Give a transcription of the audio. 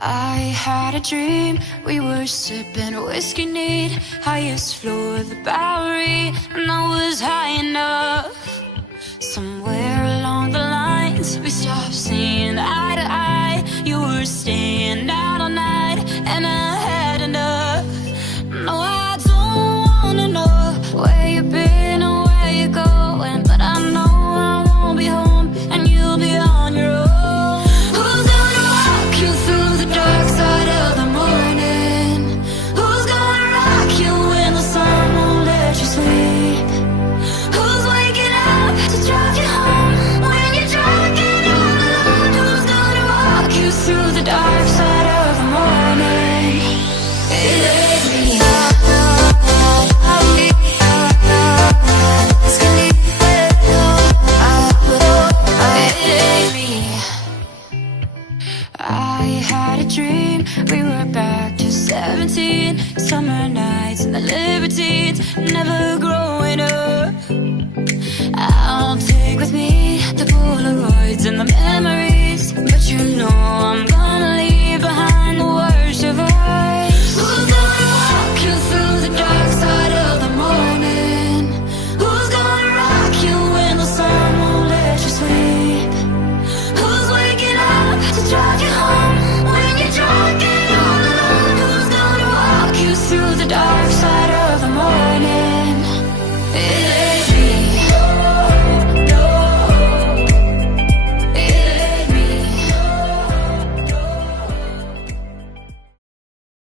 I had a dream, we were sipping whiskey neat, highest floor of the Bowery, and I was high enough. Somewhere along the lines, we stopped seeing eye to eye. You were staying out all night, and I had enough. No, I don't wanna know where you've been or where you're going, but I know I won't be home, and you'll be on your own. Who's gonna walk you through the dark side of the morning? Who's gonna rock you when the sun won't let you sleep? Who's waking up to drive you home when you're drunk and all alone? Who's gonna walk you through the dark side of the morning? It ain't me. I had a dream, we were back to 17, summer nights and the libertines, never growing up. I'll take with me the Polaroids and the memories, but you know I'm